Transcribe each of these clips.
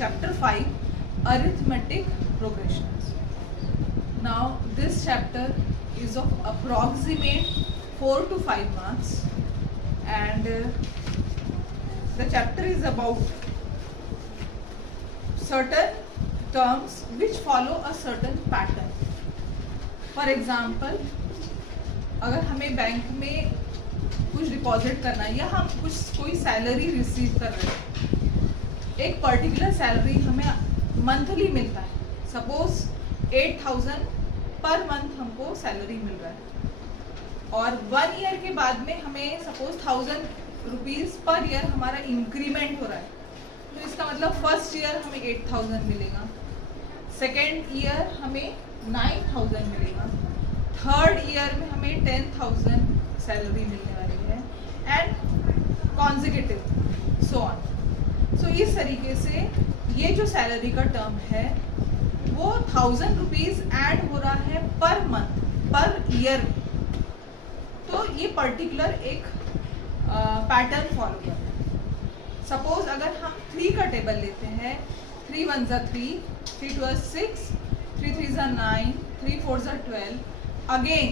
chapter 5, arithmetic progressions. Now this chapter is of approximate 4 to 5 marks, and the chapter is about certain terms which follow a certain pattern. For example, अगर हमें bank में कुछ deposit करना है या हम कोई सैलरी रिसीव कर रहे हैं, एक पर्टिकुलर सैलरी हमें मंथली मिलता है, सपोज 8,000 पर मंथ हमको सैलरी मिल रहा है, और 1 ईयर के बाद में हमें सपोज 1,000 रुपीज़ पर ईयर हमारा इंक्रीमेंट हो रहा है, तो इसका मतलब फर्स्ट ईयर हमें 8,000 मिलेगा, सेकेंड ईयर हमें 9,000 मिलेगा, थर्ड ईयर में हमें 10,000 सैलरी मिलने वाली है, एंड कॉन्जिक्यूटिव सो ऑन. सो इस तरीके से ये जो सैलरी का टर्म है वो 1,000 रुपीज़ ऐड हो रहा है पर मंथ, पर ईयर. तो ये पर्टिकुलर एक पैटर्न फॉलो करता है. सपोज अगर हम 3 का टेबल लेते हैं, 3 1 ज़ा 3, 3 2 6, 3 3 ज़ा 9, 3 4 ज़ा 12. अगेन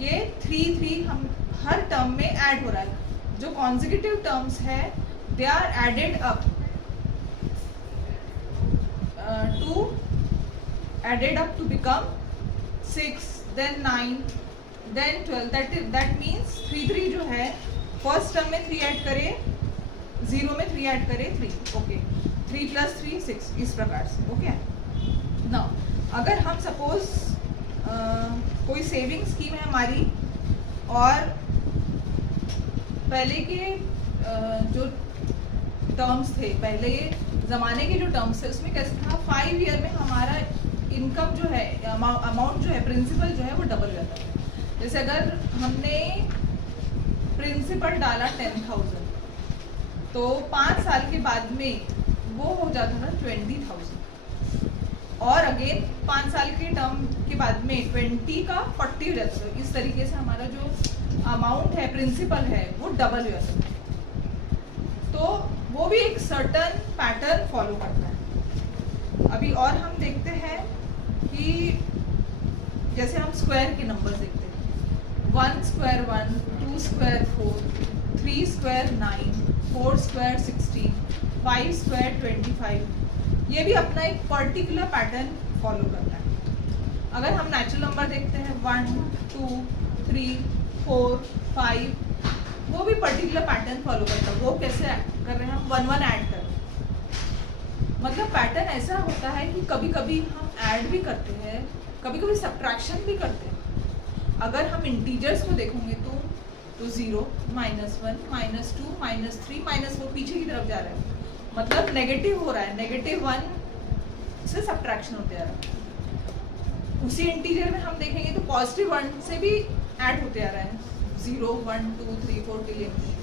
ये 3 3 हम हर टर्म में ऐड हो रहा है. जो कॉन्जिक्यूटिव टर्म्स है they are added up to become 6, then 9, then 12. That means 3 3 जो है फर्स्ट टर्म में 3 ऐड करें, 0 में 3 ऐड करें 3. ओके, 3 + 3 6, इस प्रकार से. ओके, नाउ अगर हम सपोज कोई सेविंग स्कीम है हमारी, और पहले के जो टर्म्स थे, पहले ज़माने के जो टर्म्स थे, उसमें कैसे था, 5 ईयर में हमारा इनकम जो है, अमाउंट जो है, प्रिंसिपल जो है वो डबल हो जाता है. जैसे अगर हमने प्रिंसिपल डाला 10,000, तो 5 साल के बाद में वो हो जाता था 20,000, और अगेन 5 साल के टर्म के बाद में 20 का 40 हो जाता था. इस तरीके से हमारा जो अमाउंट है, प्रिंसिपल है, वो डबल हो जाता है. तो वो भी एक सर्टन पैटर्न फॉलो करता है. अभी और हम देखते हैं कि जैसे हम स्क्वायर के नंबर देखते हैं, 1 square 1, 2 square 4, 3 square 9, 4 square 16, 5 square 25. ये भी अपना एक पर्टिकुलर पैटर्न फॉलो करता है. अगर हम नेचुरल नंबर देखते हैं, 1 2 3 4 5, वो भी पर्टिकुलर पैटर्न फॉलो करता है. वो कैसे कर रहे हैं, हम 1 1 ऐड कर रहे हैं. मतलब पैटर्न ऐसा होता है कि कभी कभी हम ऐड भी करते हैं, कभी कभी सब्ट्रैक्शन भी करते हैं. अगर हम इंटीजर्स को देखेंगे तो 0 -1 -2 -3 -4 पीछे की तरफ जा रहा है, मतलब नेगेटिव हो रहा है, -1 से सब्ट्रैक्शन होते जा रहा है. उसी इंटीजर में हम देखेंगे तो +1 से भी ऐड होते आ रहा है, 0 1 2 3 4 टिल इंफिनिटी.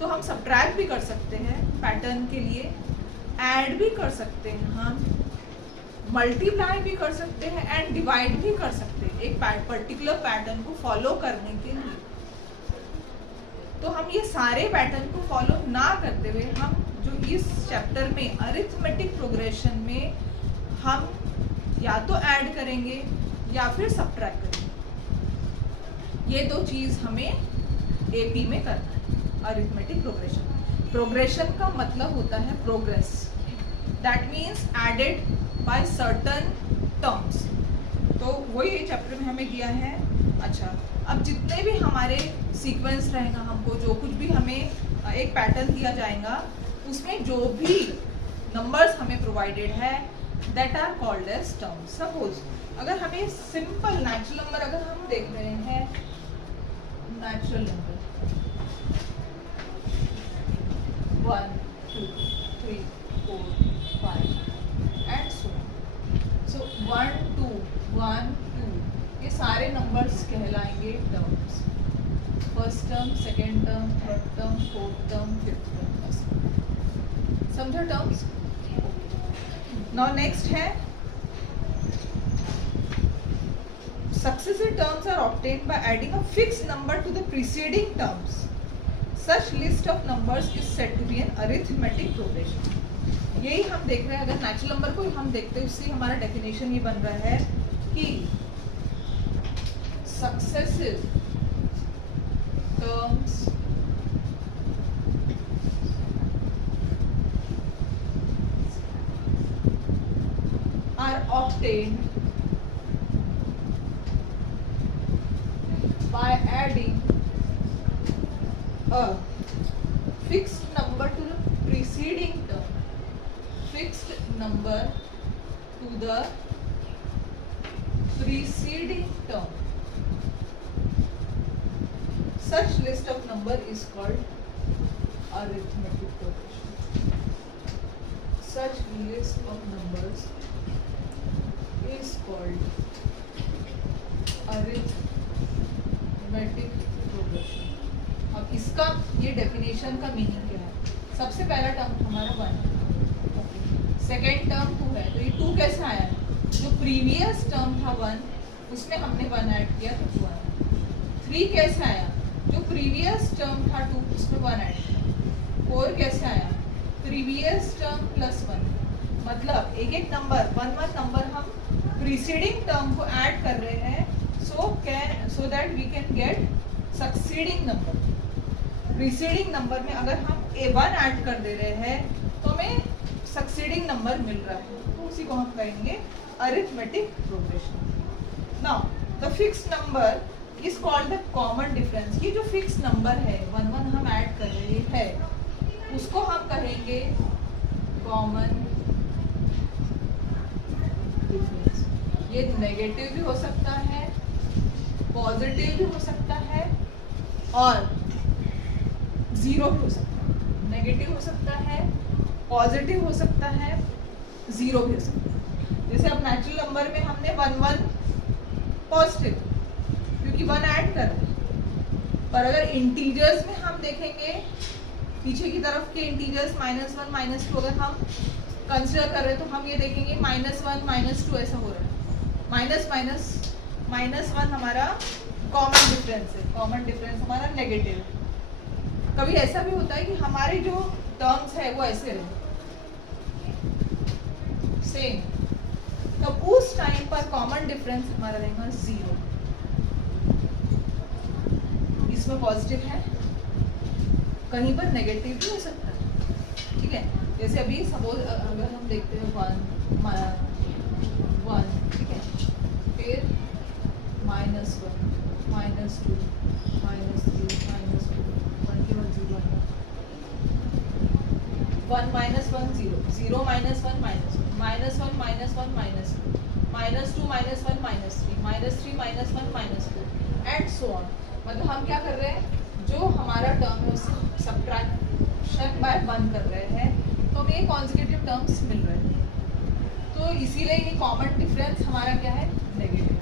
तो हम सब्ट्रैक्ट भी कर सकते हैं पैटर्न के लिए, ऐड भी कर सकते हैं, हम मल्टीप्लाई भी कर सकते हैं, एंड डिवाइड भी कर सकते हैं एक पर्टिकुलर पैटर्न को फॉलो करने के लिए. तो हम ये सारे पैटर्न को फॉलो ना करते हुए, हम जो इस चैप्टर में अरिथमेटिक प्रोग्रेशन में हम या तो ऐड करेंगे या फिर सब्ट्रैक्ट करेंगे. ये 2 चीज़ हमें एपी में करना है. अरिथमेटिक प्रोग्रेशन, प्रोग्रेशन का मतलब होता है progress, that means added by certain terms. तो वही ये चैप्टर में हमें दिया है. अच्छा, अब जितने भी हमारे सीक्वेंस रहेगा, हमको जो कुछ भी हमें एक पैटर्न दिया जाएगा, उसमें जो भी नंबर्स हमें प्रोवाइडेड है that are called as terms. Suppose अगर हमें सिंपल नेचुरल नंबर अगर हम देख रहे हैं, नेचुरल नंबर 1 2 3 4 5 एंड सो 1 2 1 2, ये सारे नंबर्स कहलाएंगे terms. First term, second term, third term, fourth term, fifth term. समझो टर्म्स. नाउ नेक्स्ट है successive terms are obtained by adding a fixed number to the preceding terms. Such list of numbers is said to be an arithmetic progression. यही हम देख रहे हैं, अगर natural number को हम देखते हैं उससे हमारा डेफिनेशन ये बन रहा है कि successive terms are obtained by adding a fixed number to the preceding term, fixed number to the preceding term. Such list of number is called arithmetic progression. Such list of numbers is called arithmetic progression. अब इसका ये definition का meaning क्या है? सबसे पहला term हमारा 1 है, सेकेंड टर्म 2 है, तो ये 2 कैसे आया है? जो प्रीवियस टर्म था 1 उसमें हमने 1 ऐड किया तो 2 आया। 3 कैसे आया? जो प्रीवियस टर्म था 2 उसमें 1 ऐड किया। 4 कैसे आया? प्रीवियस टर्म प्लस 1, मतलब एक एक नंबर 1 1 नंबर हम प्रीसीडिंग टर्म को ऐड कर रहे हैं, so that we can get succeeding number. Preceding number में अगर हम A1 ऐड कर दे रहे हैं तो हमें सक्सीडिंग नंबर मिल रहा है, तो उसी को हम कहेंगे arithmetic progression. Now the fixed number is called the common difference. ये जो फिक्स नंबर है 1 1 हम ऐड कर रहे हैं उसको हम कहेंगे कॉमन डिफरेंस। ये नेगेटिव भी हो सकता है, पॉजिटिव भी हो सकता है और जीरो भी हो सकता है। नेगेटिव हो सकता है, पॉजिटिव हो सकता है, जीरो भी हो सकता है। जैसे अब नेचुरल नंबर में हमने 1 1 पॉजिटिव क्योंकि 1 ऐड कर रहे हैं, पर अगर इंटीजर्स में हम देखेंगे पीछे की तरफ के इंटीजर्स -1 -2 अगर हम कंसिडर कर रहे हैं तो हम ये देखेंगे -1 -2 ऐसा हो रहा है। -1 हमारा कॉमन डिफरेंस है, कॉमन डिफरेंस हमारा नेगेटिव है। कभी ऐसा भी होता है कि हमारे जो टर्म्स है वो ऐसे रहे सेम, तब उस टाइम पर कॉमन डिफरेंस हमारा रहेगा 0। इसमें पॉजिटिव है, कहीं पर नेगेटिव भी हो सकता है, ठीक है। जैसे अभी सपोज अगर हम देखते हैं 1 ठीक है, फिर -1 -2 -3 -2 1 के बाद 0 है, 1 -1 0 0 -1 -1 -1 -1 -2 -1 -3 -1 -2 एंड सो ऑन। मतलब हम क्या कर रहे हैं, जो हमारा टर्म है उससे सब्ट्रैक्शन बाय 1 कर रहे हैं, तो हमें ये कॉन्जिक्यूटिव टर्म्स मिल रहे हैं। तो इसीलिए ये कॉमन डिफरेंस हमारा क्या है, नेगेटिव।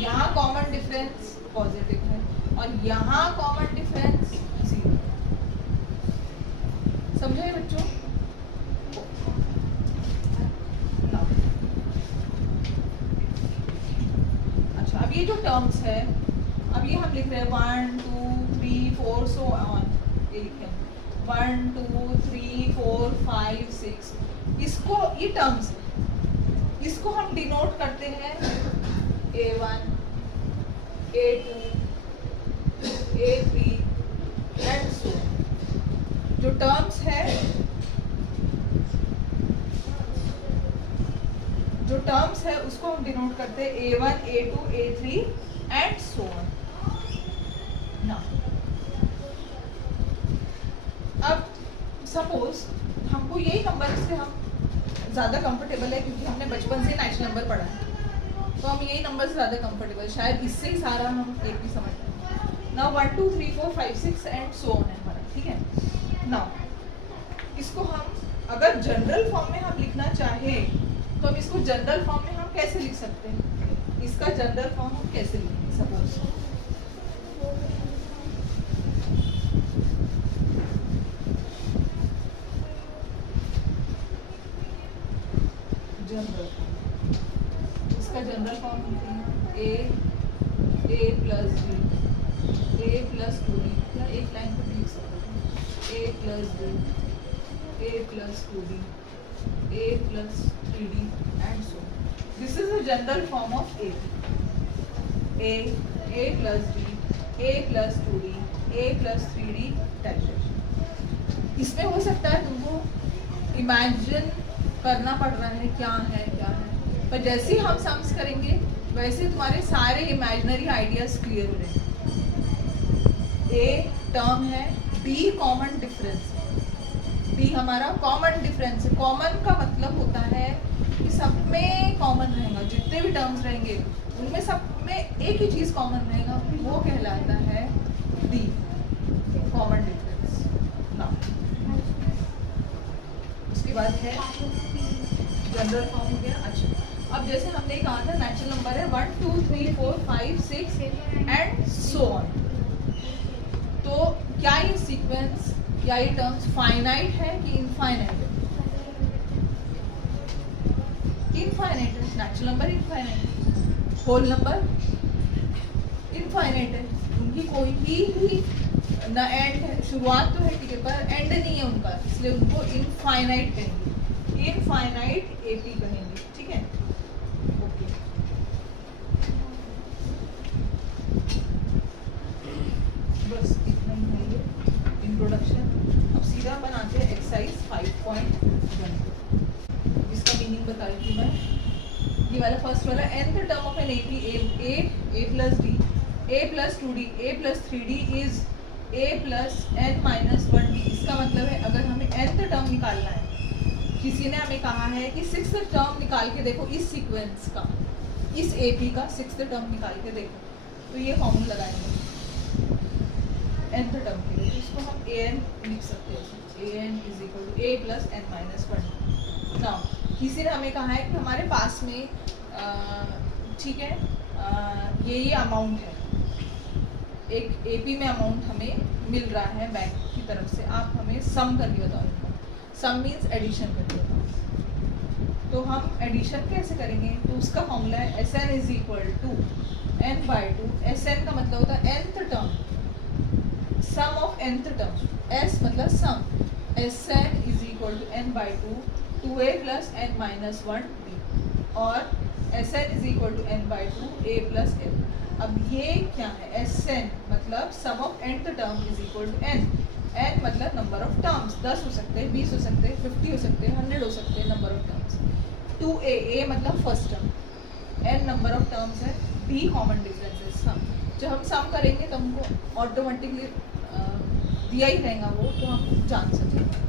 यहाँ कॉमन डिफरेंस पॉजिटिव है और यहाँ कॉमन डिफरेंस 0। समझे बच्चों? अच्छा, अब ये जो टर्म्स है, अब ये हम लिख रहे हैं 1 2 3 4 सो ऑन, ये लिखे 1 2 3 4 5 6, इसको ये टर्म्स है, इसको हम डिनोट करते हैं A1 A2 A3 and so. जो टर्म्स है उसको हम डिनोट करते हैं A1 A2 A3 and so on. अब सपोज हमको यही नंबर से हम ज़्यादा कंफर्टेबल है क्योंकि हमने बचपन से नेचुरल नंबर पढ़ा है, तो हम यही नंबर से ज़्यादा कंफर्टेबल, शायद इससे ही सारा हम एक भी समझते हैं। नाउ 1 2 3 4 5 6 एंड सो ऑन है हमारा, ठीक है। नाउ इसको हम अगर जनरल फॉर्म में हम लिखना चाहें तो हम इसको जनरल फॉर्म में हम कैसे लिख सकते हैं? इसका जनरल फॉर्म हम कैसे लिखेंगे? सपोज जनरल फॉर्म, इसका जनरल फॉर्म लिखते हैं a plus b a plus 2b, या एक लाइन पर लिख सकते हैं a plus b a plus 2b a plus 3d and so. This is the general form of a plus b, a plus 2d, a plus 3d type. इसमें हो सकता है तुमको इमेजिन करना पड़ रहा है क्या है, पर जैसे ही हम सम्स करेंगे वैसे तुम्हारे सारे इमेजिनरी आइडियाज क्लियर हो जाएंगे। ए टर्म है, बी कॉमन डिफरेंस, बी हमारा कॉमन डिफरेंस है। कॉमन का मतलब होता है कि सब में कॉमन रहेगा, जितने भी टर्म्स रहेंगे उनमें सब में एक ही चीज कॉमन रहेगा, वो कहलाता है डी, कॉमन डिफरेंस। ना उसके बाद है जनरल फॉर्म हो गया। अच्छा, अब जैसे हमने कहा था नेचुरल नंबर है 1 2 3 4 5 6 एंड सो ऑन। तो क्या ये सीक्वेंस या ये टर्म्स फाइनाइट है कि इनफाइनाइट है? इनफाइनाइट है। Natural number infinite, whole number infinite है, उनकी कोई भी ना एंड है। शुरुआत तो है ठीक है, पर एंड नहीं है उनका, इसलिए उनको इनफाइनाइट कहेंगे, इनफाइनाइट एपी कहेंगे। ठीक है, ओके। बस इतना ही है ये इंट्रोडक्शन। अब सीधा बनाते हैं एक्सरसाइज 5.1। इसका मीनिंग बताई थी मैं। ये वाला फर्स्ट वाला, nth term of an AP a plus d, a plus 2d, a plus 3d is a plus n minus 1d। इसका मतलब है अगर हमें nth टर्म निकालना है, किसी ने हमें कहा है कि 6th टर्म निकाल के देखो इस सीक्वेंस का, इस एपी का 6th टर्म निकाल के देखो, तो ये फॉर्मूला लगाएंगे nth टर्म के लिए। तो इसको हम an लिख सकते हैं, an is equal to a plus n minus 1। Now किसी ने हमें कहा है कि हमारे पास में ठीक है ये अमाउंट है, एक एपी में अमाउंट हमें मिल रहा है बैंक की तरफ से, आप हमें सम करके बताओ इनको। सम मीन्स एडिशन करके बताओ। तो हम एडिशन कैसे करेंगे? तो उसका फॉर्मूला है Sn is equal to n/2। Sn का मतलब होता है nth term, sum of nth term, s मतलब sum, Sn is equal to n/2 2a plus n minus 1b और Sn is equal to n/2 a plus n। अब ये क्या है? Sn मतलब sum of nth term is equal to n, n मतलब number of terms, 10 हो सकते हैं, 20 हो सकते हैं, 50 हो सकते हैं, 100 हो सकते हैं number of terms. 2a, a मतलब first term, n number of terms है, b कॉमन डिफरेंस है सम। जब हम सम करेंगे तो हमको ऑटोमेटिकली दिया ही रहेगा वो, तो हम जान सकेंगे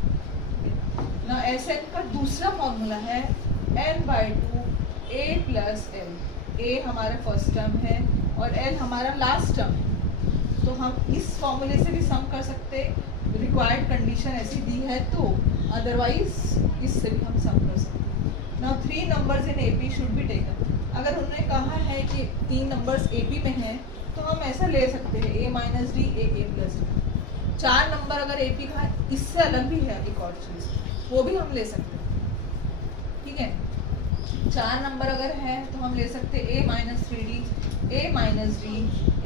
ना। Sn का दूसरा फॉर्मूला है n/2 a plus l। a हमारा फर्स्ट टर्म है और l हमारा लास्ट टर्म है, तो हम इस फॉर्मूले से भी सम कर सकते, रिक्वायर्ड कंडीशन ऐसी दी है तो, अदरवाइज इससे भी हम सम कर सकते। Now 3 numbers in AP should be taken. अगर उन्होंने कहा है कि 3 नंबर्स एपी में हैं तो हम ऐसा ले सकते हैं a minus D, a plus D. 4 number अगर एपी का है, इससे अलग भी है एक और चीज़, वो भी हम ले सकते हैं। ठीक है, 4 नंबर अगर है तो हम ले सकते हैं a minus 3d, a minus D,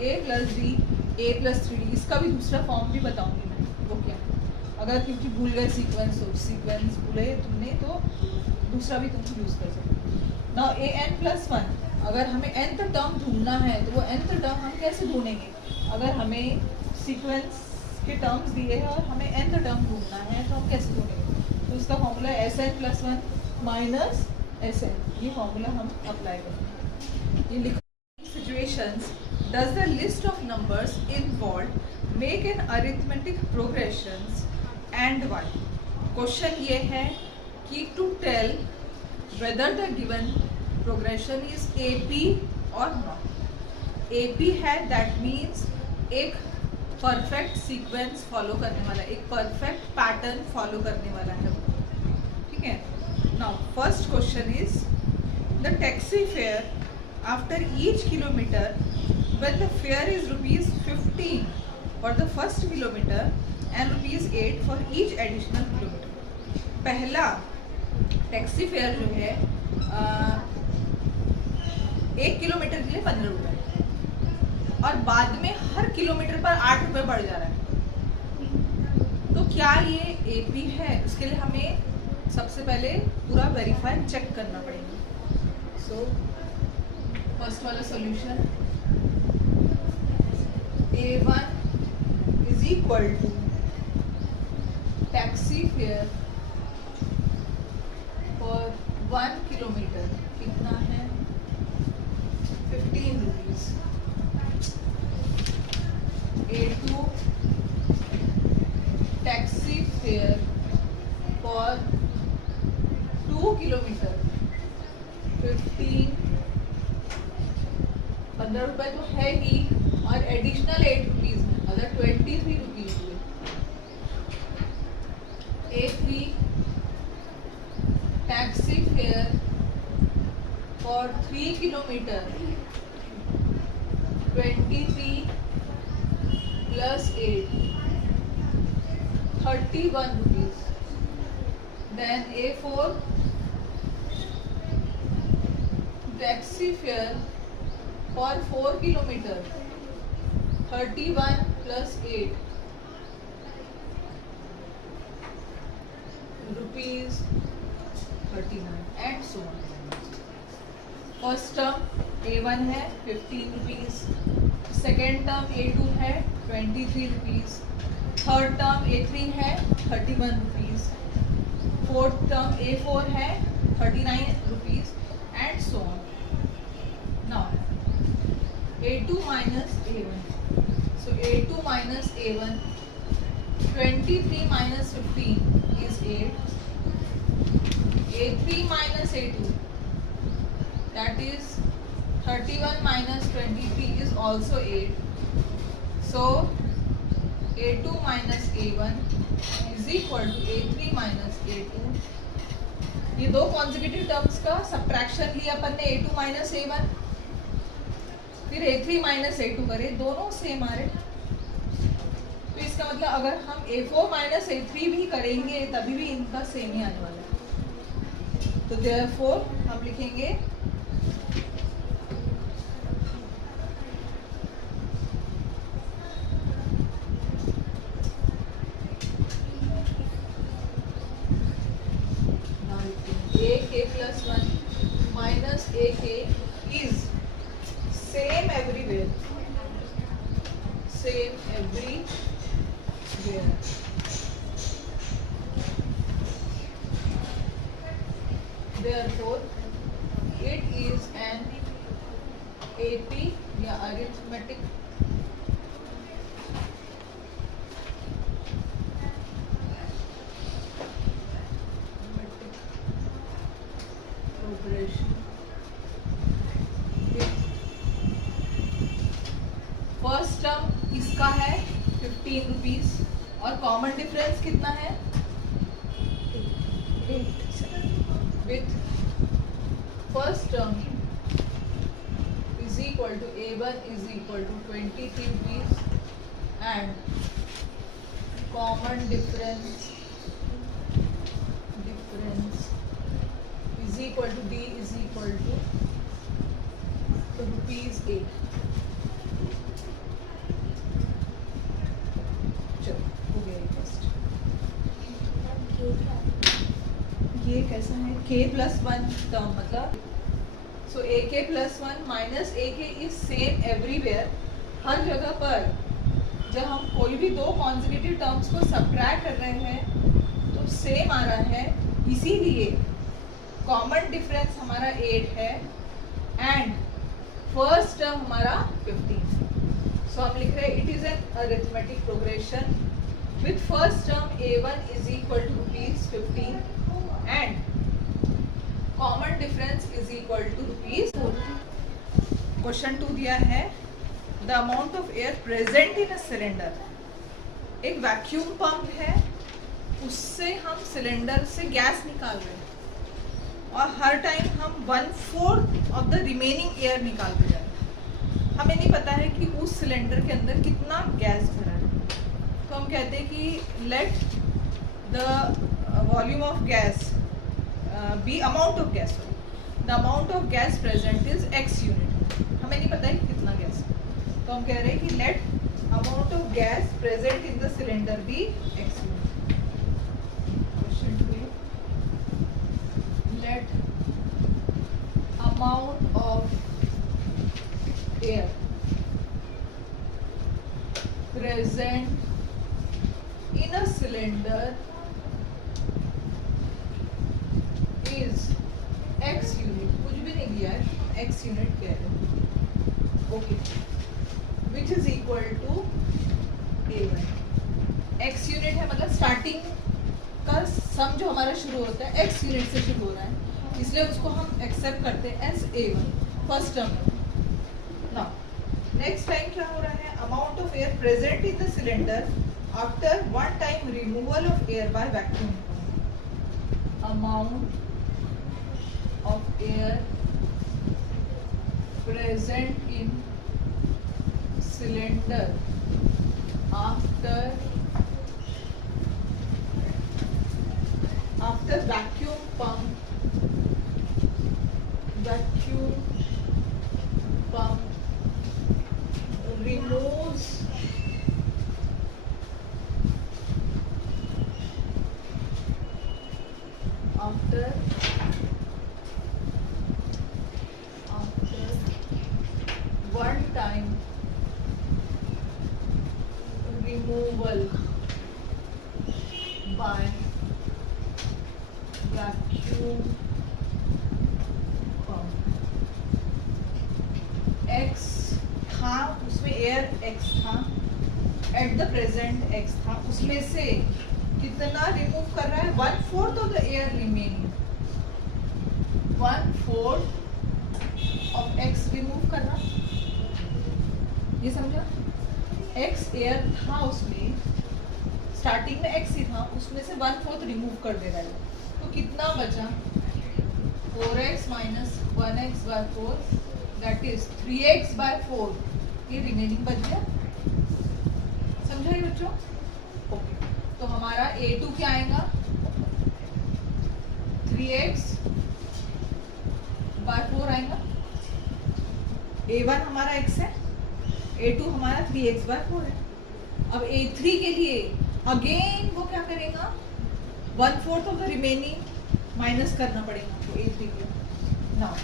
a plus D, a plus 3d। इसका भी दूसरा फॉर्म भी बताऊंगी मैं वो क्या है, अगर क्योंकि भूल गए सीक्वेंस, तो सीक्वेंस भूले तुमने तो दूसरा भी तुम यूज़ कर सकते हो। नाउ an प्लस 1, अगर हमें nth टर्म ढूंढना है तो वो nth टर्म हम कैसे ढूंढेंगे? अगर हमें सीक्वेंस के टर्म्स दिए हैं और हमें nth टर्म ढूंढना है तो हम कैसे ढूंढेंगे? तो इसका फॉर्मूला है Sn प्लस 1 माइनस Sn। ये फॉर्मूला हम अप्लाई करेंगे। ये लिखो, situations does the list of numbers involved make an arithmetic progressions and why? Question ये है कि to tell whether the given progression is AP or not। AP है that means एक परफेक्ट सीक्वेंस फॉलो करने वाला, एक परफेक्ट पैटर्न फॉलो करने वाला है वो। ठीक है, now first question is the taxi fare after each kilometre when the fare is ₹15 for the first kilometer and ₹8 for each additional kilometer। पहला टैक्सी फेयर जो है 1 किलोमीटर के लिए 15 रुपये और बाद में हर किलोमीटर पर 8 रुपये बढ़ जा रहा है। तो क्या ये एपी है? उसके लिए हमें सबसे पहले पूरा वेरीफाई चेक करना पड़ेगा। सो फर्स्ट वाला solution A1 is equal to taxi fare for 1 kilometre कितना है 15 rupees. A2 taxi fare for 2 kilometre 15 रुपए तो है ही और एडिशनल 8 रुपीज में मतलब 23 रुपीज हुए। A3 taxi fare for 3 kilometre 23 plus 8 31 rupees. Then A4 taxi fare for 4 kilometre 31 plus 8 rupees 39 and so on. First term A1 है 15 रुपीज, सेकेंड टर्म A2 है 23 rupees, third term A3 है 31 rupees, fourth term A4 है 39 rupees and so on. Now A2 minus A1. So A2 minus A1, 23 minus 15 is 8. A3 minus A2, that is 31 minus 23 is also 8. So A2 minus A1 is equal to A3 minus A2. ये दो consecutive terms का subtraction लिया अपन ने A2 minus A1, फिर A3 minus A2 करें, दोनों same आ रहे। तो इसका मतलब अगर हम A4 माइनस A3 भी करेंगे तभी भी इनका सेम ही आने वाला है। तो देयरफॉर हम लिखेंगे AK plus 1 minus AK is same everywhere, same everywhere. Therefore it is an AP या arithmetic progression. फर्स्ट टर्म इसका है 15 रुपीज और कॉमन डिफरेंस कितना है 8 with first term is equal to A1 is equal to 23 rupees and common difference is equal to D is equal to rupees 8। ये कैसा है k plus 1 term मतलब so AK plus 1 minus AK is same everywhere. हर जगह पर जब हम कोई भी दो कॉन्जिक्यूटिव टर्म्स को सब्ट्रैक्ट कर रहे हैं तो सेम आ रहा है, इसीलिए कॉमन डिफरेंस हमारा 8 है एंड फर्स्ट टर्म हमारा 15। सो हम लिख रहे हैं it is an arithmetic progression with first term A1 is equal to rupees 15 and common difference is equal to rupees 4। Question 2 दिया है the amount of air present in a cylinder। एक vacuum pump है, उससे हम cylinder से gas निकाल रहे हैं और हर टाइम हम 1/4 ऑफ द रिमेनिंग एयर निकालते जा रहे हैं। हमें नहीं पता है कि उस सिलेंडर के अंदर कितना गैस भरा है, तो हम कहते हैं कि let the volume of gas be amount of gas, the amount of gas present is x unit. हमें नहीं पता है कितना गैस, तो हम कह रहे हैं कि let amount of gas present in the cylinder be x unit. Question 2 that amount of air present in a cylinder is x unit, कुछ भी नहीं दिया है, x unit कह रहे हैं, okay, which is equal to A1. x unit है मतलब स्टार्टिंग का सम जो हमारा शुरू होता है x यूनिट से शुरू हो रहा है, इसलिए उसको हम एक्सेप्ट करते हैं as A1 first term. Now next time क्या हो रहा है, amount of air present in the cylinder after one time removal of air by vacuum. Amount of air present in cylinder after vacuum pump removes after one time removal by vacuum pump. X था उसमें air x था, at the present x था, उसमें से कितना remove कर रहा है, 1/4 of the air remaining, 1/4 of x remove कर रहा, ये समझा. x एयर था उसमें, स्टार्टिंग में x ही था, उसमें से 1/4 रिमूव कर दे रहा है, तो कितना बचा, 4x minus 1x/4 that is 3x/4, ये रिमेनिंग बच गया. समझा ये बच्चों? ओके, तो हमारा A2 क्या आएगा, 3x/4 आएगा. A1 हमारा x है, A2 हमारा 3x/4 है. अब A3 के लिए अगेन वो क्या करेगा, 1/4 ऑफ द रिमेनिंग माइनस करना पड़ेगा, तो A3 के now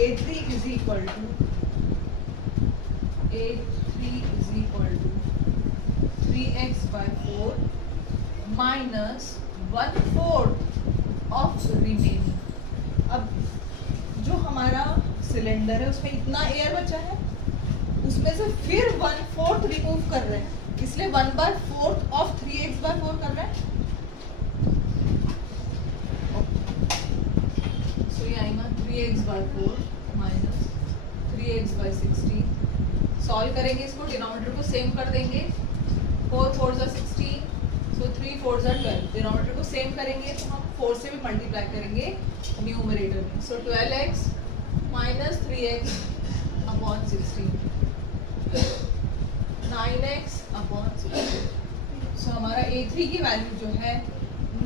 A3 is equal to 3x/4 minus 1/4 of remaining. अब जो हमारा सिलेंडर है उसमें इतना एयर बचा है, उसमें से फिर 1/4 रिमूव कर रहे हैं, इसलिए 1/4 ऑफ 3x/4 कर रहे हैं. सो ये आएगा 3x/4 माइनस 3x/16. सॉल्व करेंगे इसको, डिनोमिनेटर को सेम कर देंगे, 4 4 16, सो 3 4 12. डिनोमिनेटर को सेम करेंगे तो हम 4 से भी मल्टीप्लाई करेंगे न्यूमरेटर में, सो 12x माइनस 3x/16, 9x/16. सो हमारा A3 की वैल्यू जो है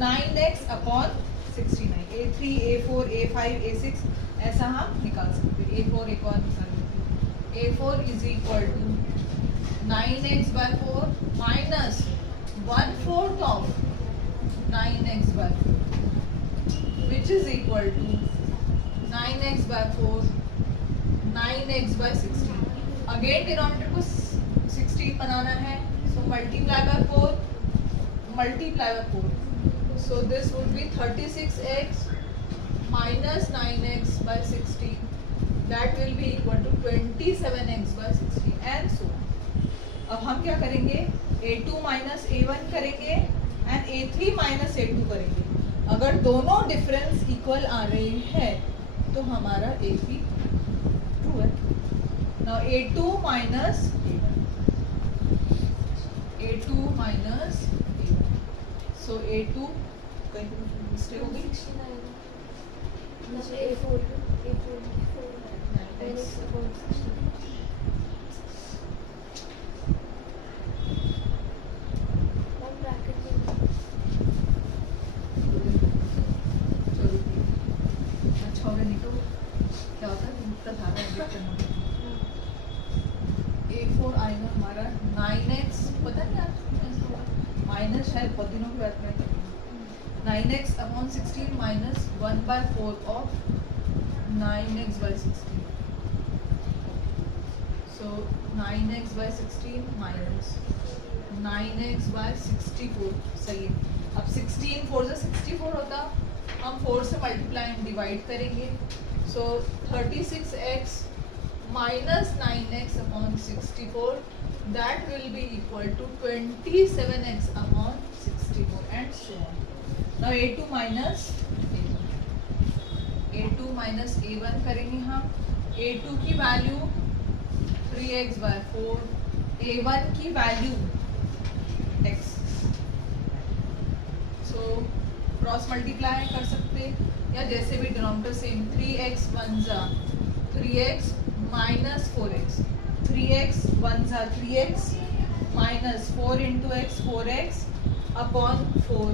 9x/69. A3, A4, A5, A6 ऐसा हम निकाल सकते हैं. A4 एक और निकाल सकते हैं. A4 is equal to 9x/4 minus 1/4 of 9x/4 which is equal to 9x/4 9x/16. Again denominator को 16 बनाना है, so multiply by 4, so this would be 36x minus 9x/16, that will be equal to 27x/16 and so on. अब हम क्या करेंगे, A2 minus A1 करेंगे and A3 minus A2 करेंगे. अगर दोनों डिफरेंस इक्वल आ रहे हैं तो हमारा AP ट्रू है. नाउ A2 माइनस A1, सो A2 कहीं मिस्टेक हो गई, अच्छा होगा नहीं तो क्या होता है, A4 आएगा हमारा 9x, पता नहीं आप माइनस, शायद बहुत दिनों की बात में 9x upon 16 minus 1/4 of 9x by 16. So 9x by 16 minus 9x by 64. सही है. अब 16 4 से 64 होता, हम 4 से मल्टीप्लाई एंड डिवाइड करेंगे. सो 36x minus 9x upon 64, that will be equal to 27x upon 64 and so on. Now a2 minus a1, a2 minus a1 करेंगे हम. a2 की वैल्यू 3x by 4, a1 की value x. So cross multiply कर सकते या जैसे भी denominator same. 3x 1 जा 3x minus 4x, 3x 1 जा 3x minus 4 into x 4x upon 4,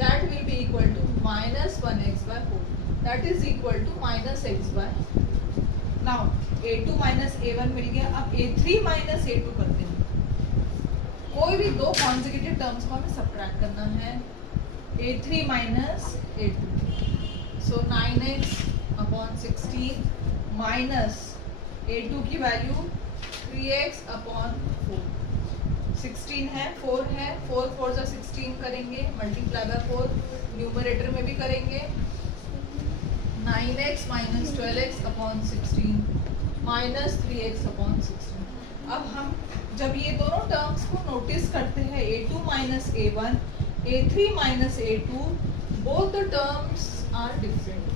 that will be equal to minus 1x by 4, that is equal to minus x by 4. Now a2 minus a1 मिल गया. अब a3 minus a2 करते हैं. कोई भी दो consecutive terms को हमें सब्ट्रैक्ट करना है. a3 minus a2, so 9x upon 16 minus a2 की वैल्यू 3x अपॉन 4. 16 है 4 है, 4 4 जा 16 करेंगे, मल्टीप्लाई बाय 4 न्यूमरेटर में भी करेंगे. 9x minus 12x upon 16 minus 3x upon 16. अब हम जब ये दोनों टर्म्स को नोटिस करते हैं, a2 minus a1, a3 minus a2, both the terms are different.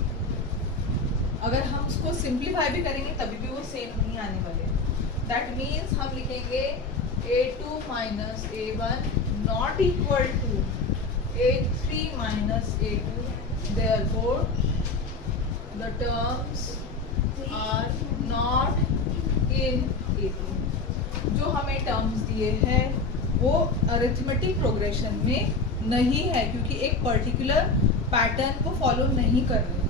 अगर हम उसको सिंप्लीफाई भी करेंगे तभी भी वो सेम नहीं आने वाले. दैट मीन्स हम लिखेंगे a2 minus a1 not equal to a3 minus a2. Therefore the terms are not in a2. जो हमें टर्म्स दिए हैं वो अरिथमेटिक प्रोग्रेशन में नहीं है, क्योंकि एक पर्टिकुलर पैटर्न को फॉलो नहीं कर रहे.